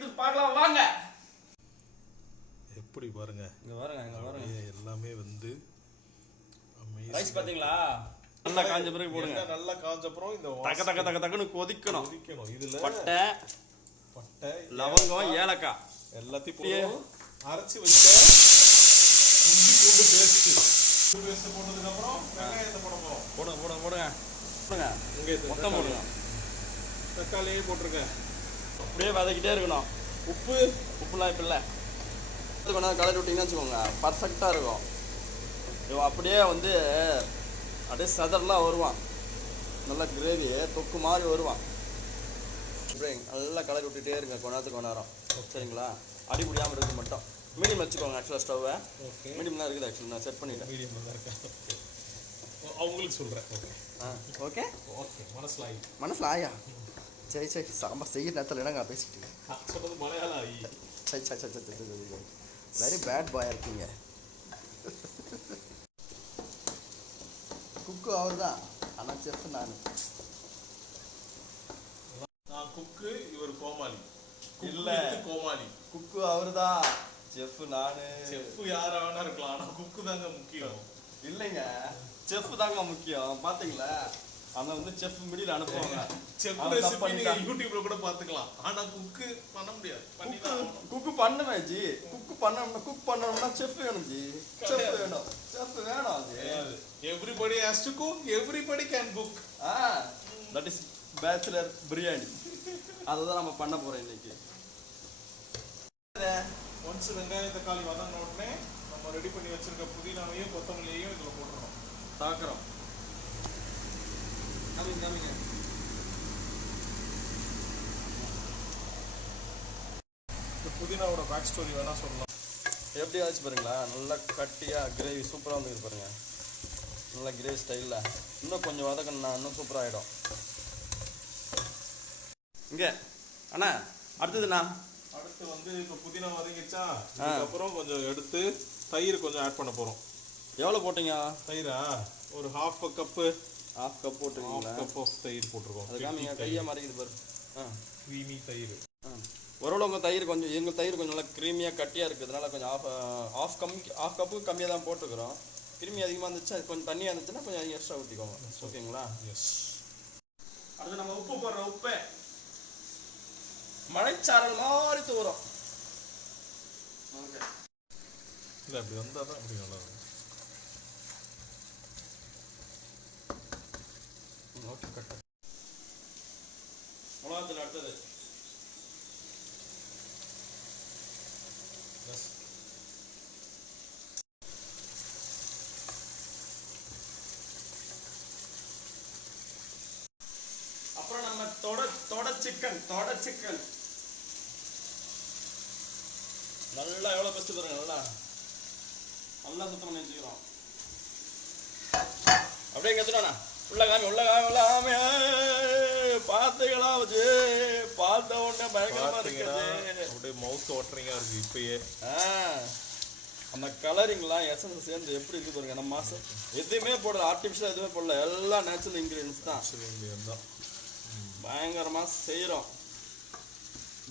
எடுத்து பார்க்கலாம் வாங்க. எப்படி பாருங்க, இங்க பாருங்க எல்லாமே வந்து ரைஸ் பாத்தீங்களா? நல்லா காஞ்ச பிறகு போடுங்க. நல்லா காஞ்ச அப்புறம் இந்த தக்க தக்க தக்க தக்கன்னு கொதிக்கணும். இதுல பட்டை லவங்கம் ஏலக்காய் எல்லாத்தையும் போட்டு அரைச்சு வச்ச இஞ்சி பூண்டு பேஸ்ட் போட்டதுக்கு அப்புறம் வெங்காயத்தை போட போறோம். போடுங்க மொத்தம் போடுங்க. தக்காளியே போட்டுருங்க. அப்படியே வதக்கிட்டே இருக்கணும். உப்புலாம் இப்போ இல்லை, கொஞ்சம் கலரி விட்டிங்கன்னு வச்சுக்கோங்க, பர்ஃபெக்டாக இருக்கும். இவன் அப்படியே வந்து அப்படியே சதர்லாம் வருவான், நல்லா கிரேவி தொக்கு மாதிரி வருவான். அப்படியே நல்லா கலரி விட்டுட்டே இருங்க கொஞ்ச நேரம். சரிங்களா? அடி முடியாமல் இருக்குது மட்டும். மீடியம் வச்சுக்கோங்க. ஆக்சுவலாக ஸ்டவ்வை மீடியம் தான் இருக்குது. ஆக்சுவலி நான் செட் பண்ணிட்டேன். மீடியம் தான் இருக்கேன். அவங்களுக்கு சொல்கிறேன். ஓகே மனசில் ஆயா. சரி சாம்பார் செய்ய நேரத்தில் என்னங்க பேசிக்கிட்டு சொல்கிறது மலையாளம் ஆகி. சரி வெரி பேட் பாயாக இருக்கீங்க. குக்கு அவர் தான், ஆனால் செஃப் நான் குக்கு, இவர் கோமாளி. இல்லை, கோமாளி குக்கு அவர் தான், செஃப் நான். செஃப் யாரா வேணா இருக்கலாம், ஆனால் குக்கு தாங்க முக்கியம். இல்லைங்க, செஃப் தாங்க முக்கியம். பார்த்தீங்களா, அவன் வந்து செஃப் மிடில் அனுப்புவாங்க. செஃப் ரெசிபி நீங்க யூடியூப்ல கூட பார்த்துக்கலாம், ஆனா குக்கு பண்ண முடியாது. குக்கு பண்ணுவேன் ஜி. குக் பண்ணணும்னா செஃப் வேணும் ஜி. செஃப் வேணும் G. Everybody has to cook, everybody can cook. That is bachelor biryani. அதுதான் நம்ம பண்ண போறோம் இன்னைக்கு. ஒன்ஸ் வெங்காயம் தக்காளி வதங்கின உடனே நம்ம ரெடி பண்ணி வச்சிருக்க புதினாவையும் கொத்தமல்லியையும் இதுல போட்டுறோம். தாக்குறோம். காமிங்க. இந்த புதினாவோட பேக் ஸ்டோரி வேணா சொல்லலாம். எப்படி ஆச்சு பாருங்களா, நல்லா கட்டியா கிரேவி சூப்பராக வந்துருக்கு பாருங்க. நல்லா கிரேவி ஸ்டைலில் இன்னும் கொஞ்சம் வதக்கணும்னா இன்னும் சூப்பராக ஆகிடும். இங்கே அண்ணா அடுத்ததுண்ணா, அடுத்து வந்து இப்போ புதினா வதங்கிச்சா, அதுக்கப்புறம் கொஞ்சம் எடுத்து தயிர் கொஞ்சம் ஆட் பண்ண போகிறோம். எவ்வளோ போட்டீங்க தயிரா? ஒரு ஹாஃப் கப் போட்டுருக்கீங்களா? கப் ஆஃப் தயிர் போட்டிருக்கோம். அது காமிங்க, கையாக மறைக்குது பாரு. க்ரீமி தயிர். ஒருவேளை உங்கள் தயிர் கொஞ்சம், எங்கள் தயிர் கொஞ்சம் நல்லா க்ரீமியாக கட்டியாக இருக்கிறதுனால கொஞ்சம் ஆஃப் கப்புக்கு கம்மியாக தான் போட்டுக்கிறோம். கிருமி அதிகமாக இருந்துச்சு, அது கொஞ்சம் தண்ணியாக இருந்துச்சுன்னா கொஞ்சம் அதிகம் எக்ஸ்ட்ரா ஊற்றிக்கோங்க. ஓகேங்களா? எஸ். அடுத்து நம்ம உப்பு போடுறோம். உப்பு மழைச்சாரல் மாதிரி தூரம். ஓகே, இல்லை அப்படி வந்தால் தான் அப்படி நல்லா இருக்கும். ஓகே, கட்ட மிளகாத்தூள். அடுத்தது அப்புறம் நம்ம தொட சிக்கன் நல்லா எவ்வளோ பெஸ்ட் பாருங்க. நல்லா சுத்தம் பண்ணி வச்சுக்கிறோம். அப்படியே கத்துட்டோண்ணா. உள்ள காமி பார்த்துக்கலாம் வச்சு பார்த்த உடனே பயங்கரமா இருக்குது. அப்படியே மவுத் வாட்டரிங்கா இருக்கு இப்பயே. அந்த கலரிங்லாம் எசன்ஸ் சேர்ந்து எப்படி இருக்கு பாருங்க. நம்ம மாசம் எதுவுமே போடல, ஆர்டிஃபிஷியல் எதுவுமே போடல, எல்லாம் நேச்சுரல் இன்கிரீடியன்ஸ் தான். பயங்கரமா செய்யறோம்.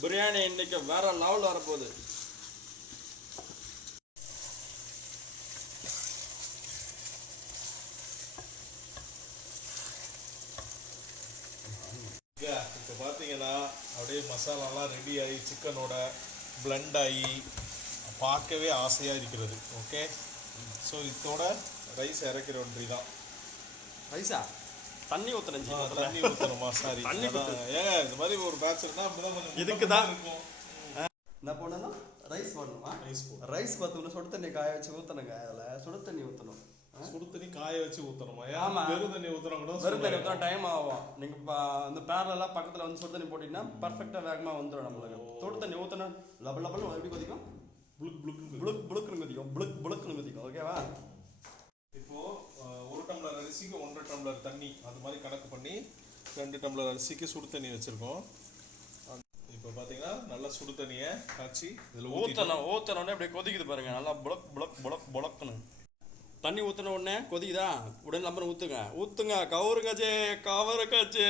பிரியாணி இன்னைக்கு வேற லெவல் வரப்போகுது. இப்போ பார்த்தீங்கன்னா அப்படியே மசாலாலாம் ரெடி ஆகி சிக்கனோட பிளண்ட் ஆகி பார்க்கவே ஆசையாக இருக்கிறது. ஓகே, ஸோ இதோட ரைஸ் இறக்கிற ஒன்றி தான். ரைஸா? தண்ணி ஊற்றணும். தண்ணி ஊற்றணுமா? சாரி, ஏங்க இந்த மாதிரி ஒரு பேட்ச் இருந்தால் அப்படிதான் கொஞ்சம் இதுக்கு தான் இருக்கும். என்ன போடணும்? ரைஸ் போடணுமா? ரைஸ் பார்த்தோம்னா சுடு தண்ணி காய வச்சு ஊற்றணுங்க. அதில் சுடு தண்ணி ஊற்றணும். சுடு தண்ணி காய வச்சு ஊற்றணுமா? ஆமா, வெறும் தண்ணி ஊற்றுறோம் கூட. வெறும் தண்ணி ஊற்றினா டைம் ஆகும். நீங்கள் இந்த பேரலாம் பக்கத்தில் வந்து சுடு தண்ணி போட்டிங்கன்னா பர்ஃபெக்டாக வேகமாக வந்துடும் நம்மளுக்கு. சுடு தண்ணி ஊற்றணும். லபல் எப்படி கொதிக்கும்? புளுக்குன்னு கொதிக்கும். ஓகேவா? இப்போ 1 டம்ளர் அரிசிக்கு 1.5 டம்ளர் தண்ணி, அது மாதிரி கணக்கு பண்ணி 2 டம்ளர் அரிசிக்கு சுடு தண்ணி வச்சிருக்கோம். இப்போ பார்த்தீங்கன்னா நல்லா சுடு தண்ணியை காய்ச்சி இதில் ஊற்றனோடனே அப்படியே கொதிக்குது பாருங்க. நல்லா புளக்குன்னு தண்ணி ஊற்றின உடனே கொதிக்குதா, உடனே நம்பர் ஊற்றுங்க. கவுருங்க கவருக்காச்சு.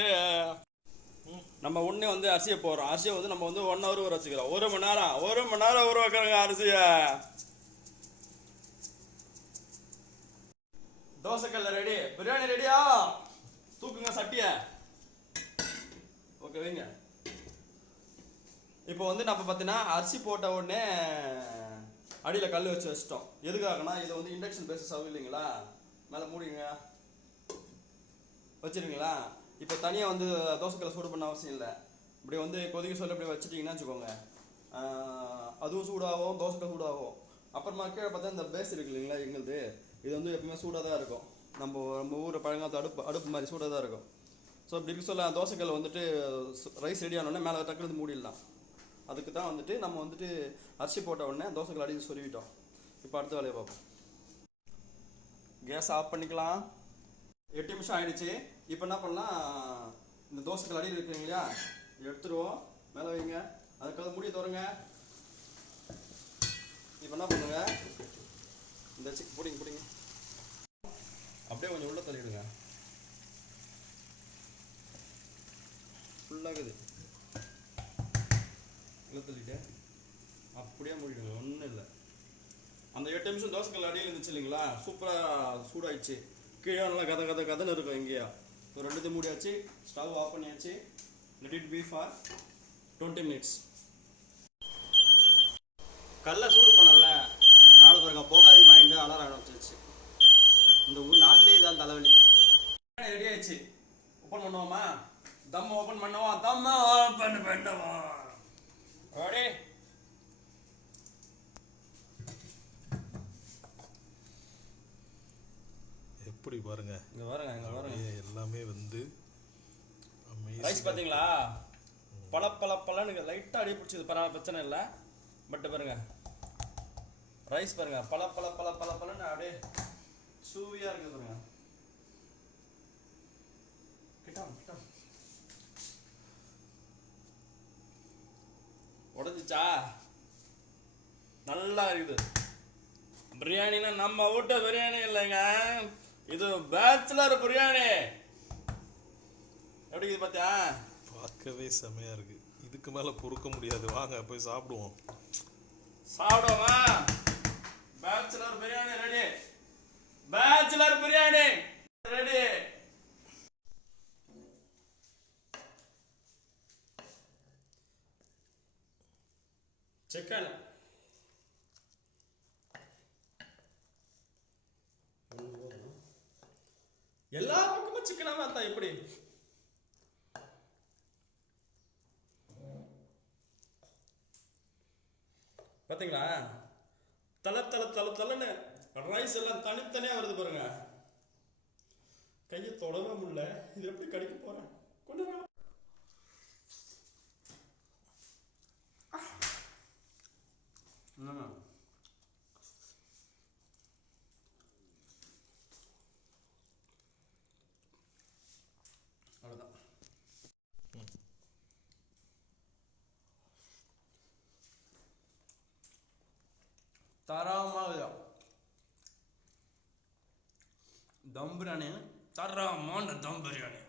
நம்ம உடனே வந்து அரிசியை போடுறோம். அரிசியை வந்து நம்ம வந்து 1 hour ஊற வச்சுக்கிறோம். 1 மணி நேரம் ஊற வைக்கிறோங்க அரிசியை. தோசைக்கல்ல ரெடி, பிரியாணி ரெடியா? தூக்குங்க சட்டிய. ஓகே வைங்க. இப்போ வந்து நம்ம பார்த்தீங்கன்னா அரிசி போட்ட உடனே அடியில் கல் வச்சிட்டோம். எதுக்காகனா இது வந்து இண்டக்ஷன் பேஸ் ஸ்டவ் இல்லைங்களா, மேலே மூடிங்க வச்சிருங்களா. இப்போ தனியாக வந்து தோசைக்கல்லை சூடு பண்ண அவசியம் இல்லை. இப்படி வந்து கொதிக்க சொல்ல இப்படி வச்சுட்டிங்கன்னா வச்சுக்கோங்க, அதுவும் சூடாகும், தோசைக்கல் சூடாகும். அப்புறமா கீழே பார்த்தா இந்த பேஸ் இருக்கு இல்லைங்களா எங்களுது, இது வந்து எப்பவுமே சூடாக தான் இருக்கும். நம்ம ஊர் பழங்காலத்து அடுப்பு மாதிரி சூடாக தான் இருக்கும். ஸோ இப்படி இருக்க சொல்ல தோசைக்கல் வந்துட்டு ரைஸ் ரெடி ஆனோடனே மேலே டக்குனு மூடிடலாம். அதுக்கு தான் வந்துட்டு நம்ம வந்துட்டு அரிசி போட்ட உடனே தோசைக்கல் அடியில் சொருவிட்டோம். இப்போ அடுத்த வேலையை பார்ப்போம். கேஸ் ஆஃப் பண்ணிக்கலாம். 8 நிமிஷம் ஆயிடுச்சு. இப்போ என்ன பண்ணலாம், இந்த தோசைக்கல் அடியில் இருக்குங்க இல்லையா, எடுத்துருவோம், மேலே வைங்க, அதுக்காக மூடி தோறுங்க. இப்போ என்ன பண்ணுங்க, இந்த பிடிங்க அப்படியே கொஞ்சம் உள்ள தள்ளிடுங்க. ஃபுல்லாகுது, உள்ள தள்ளிட்டு அப்படியே மூடிடுங்க. ஒன்றும் இல்லை. அந்த 8 நிமிஷம் தோசைக்கல் அடியில் இருந்துச்சு இல்லைங்களா, சூப்பராக சூடாயிடுச்சு. கீழே நல்லா கதன்னு இருக்கும் எங்கேயா. ஒரு 2 மூடியாச்சு, ஸ்டவ் ஆஃப் பண்ணியாச்சு. Let it be for 20 minutes. கல்லை சூடு பண்ணல, அதனால பாருங்க போகாதி வாங்கிட்டு அலாரம் ஆரம்பிச்சிருச்சு. இந்த நாட்டிலே இதான் தலைவலி. ரெடி ஆயிடுச்சு. ஓப்பன் பண்ணுவோமா? தம் ஓப்பன் பண்ணுவோம். தம் ஓப்பன் பண்ணுவோம். ரெடி? எப்படி பாருங்க, இங்க பாருங்க எல்லாமே வந்து ரைஸ் பாத்தீங்களா, பலன்னு லைட்டா அடி பிடிச்சது, பரவாயில்ல, பிரச்சனை இல்லை. பட் பாருங்க ரைஸ் பாருங்க, பலன்னு அப்படியே சூவியா இருக்குது பாருங்க. கிட்ட உடஞ்சிச்சா? நல்லா இருக்குது. பிரியாணினா நம்ம வீட்டு பிரியாணி இல்லைங்க, இது பேச்சுலர் பிரியாணி. எப்படி இது பார்த்தியா? பார்க்கவே செமையா இருக்கு. இதுக்கு மேல பொறுக்க முடியாது. வாங்க போய் சாப்பிடுவோம். சாப்பிடுவோமா? Bachelor biryani ready. Bachelor biryani ready. Chicken எல்லா பக்கமும் சிக்கனா பார்த்தா எப்படி? பாத்தீங்களா, தலன்னு ரைஸ் எல்லாம் தனித்தனியா வருது பாருங்க. கையை தொடவே முடியல. இது எப்படி கடிக்க போறேன்? கொஞ்சம் அவ்வளவுதான். தரமாக தம் பிரியாணி, தரமான தம் பிரியாணி.